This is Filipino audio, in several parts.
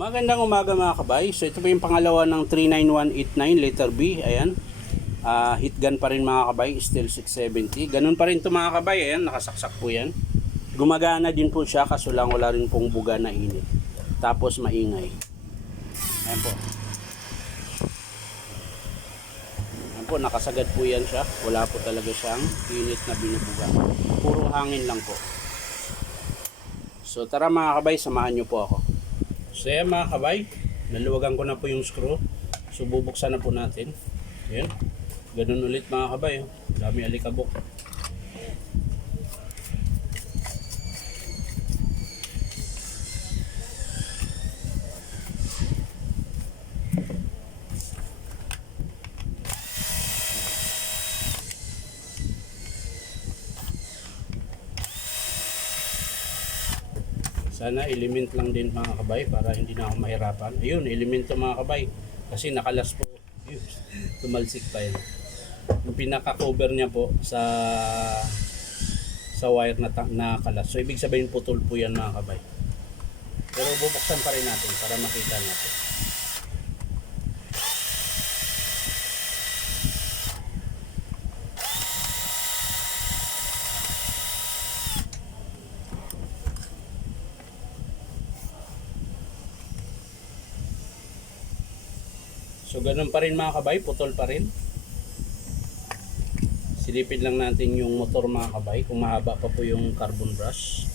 Magandang umaga mga kabay. So ito po yung pangalawa ng 39189 letter B. Ayan. Heat gun pa rin mga kabay. Still 670. Ganun pa rin ito mga kabay. Ayan. Nakasaksak po yan. Gumagana din po siya kaso lang wala rin pong buga na init. Tapos maingay. Ayan po. Ayan po. Nakasagad po yan siya. Wala po talaga siyang init na binubuga. Puro hangin lang po. So tara mga kabay. Samahan nyo po ako. So yan mga kabay, naluwagan ko na po yung screw. So bubuksan na po natin. Yan. Ganun ulit mga kabay. Dami alikabok. Sana element lang din mga kabay para hindi na ako mahirapan. Ayun, element to mga kabay. Kasi nakalas po. Tumalsik pa yun. Yung pinaka-cover niya po sa wire na nakalas. So ibig sabihin putol po yan mga kabay. Pero bubuksan pa rin natin para makita natin. So ganun pa rin mga kabay, putol pa rin. Silipin lang natin yung motor mga kabay, kung mahaba pa po yung carbon brush.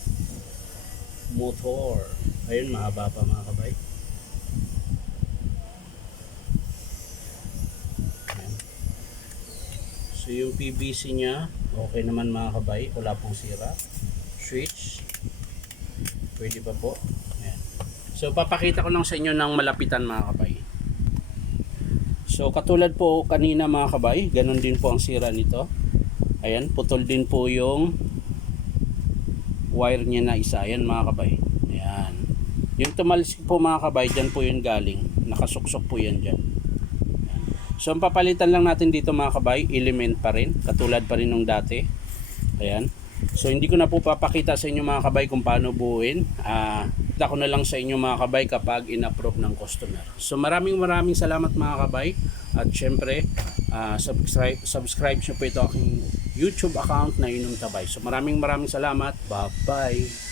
Motor. Ayun, mahaba pa mga kabay. Ayan. So yung PVC nya, okay naman mga kabay, wala pong sira. Switch. Pwede pa po. Ayan. So papakita ko lang sa inyo ng malapitan mga kabay. So katulad po kanina mga kabay, ganun din po ang sira nito. Ayan, putol din po yung wire niya na isa. Ayan mga kabay. Ayan. Yung tumalsik po mga kabay, dyan po yun galing. Nakasuksok po yan dyan. Ayan. So ang papalitan lang natin dito mga kabay, element pa rin. Katulad pa rin nung dati. Ayan. So hindi ko na po papakita sa inyo mga kabay kung paano buuin. Kita ko na lang sa inyo mga kabay kapag in-approve ng customer. So maraming salamat mga kabay. At syempre, subscribe nyo po ito aking YouTube account na Inom Tabay. So maraming salamat. Bye bye.